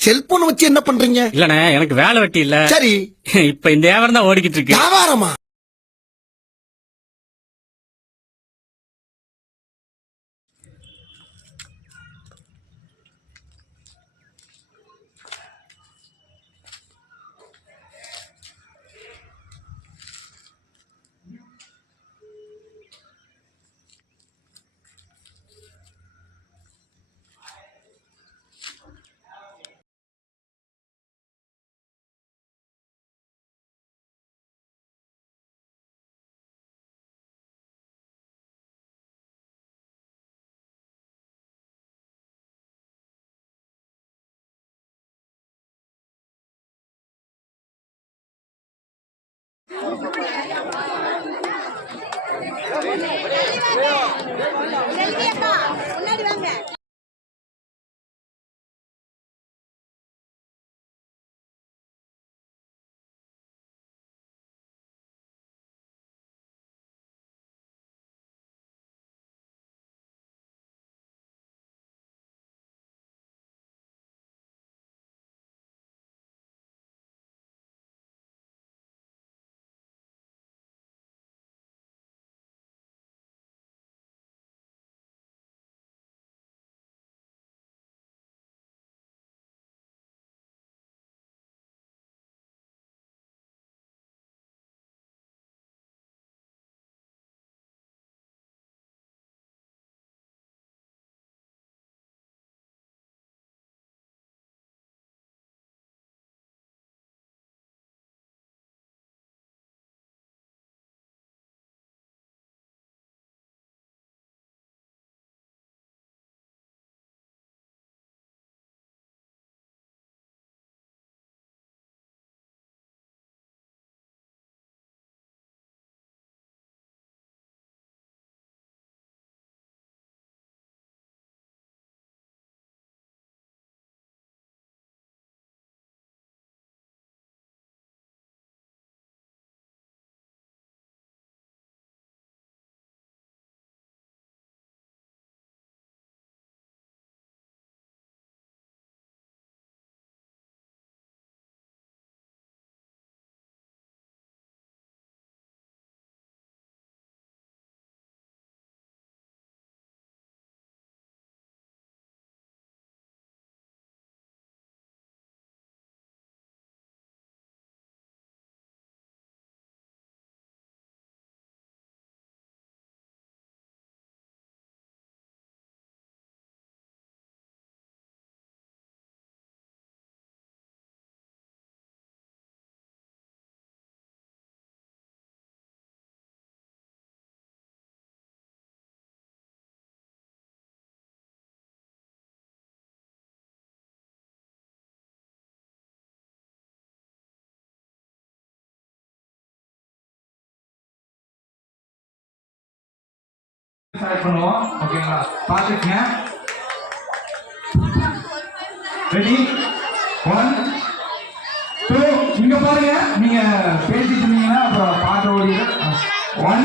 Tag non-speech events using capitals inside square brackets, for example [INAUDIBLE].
Cellphone வச்சு என்ன பண்றீங்க? இல்லண்ணே எனக்கு வேலை வெட்டி இல்ல. சரி. [LAUGHS] இப்ப இந்த வியாபாரம் தான் ஓடிக்கிட்டு இருக்கு. வியாபாரமா? முன்னாடி வாங்க. செலக்ட் பண்ணுவோம் ஓகேங்களா பார்த்துக்குங்க ரெடி ஒன் டூ இங்கே பாருங்க. நீங்கள் பேசிட்டு இருந்தீங்கன்னா அப்புறம் பாட்டு ஓடி ஒன்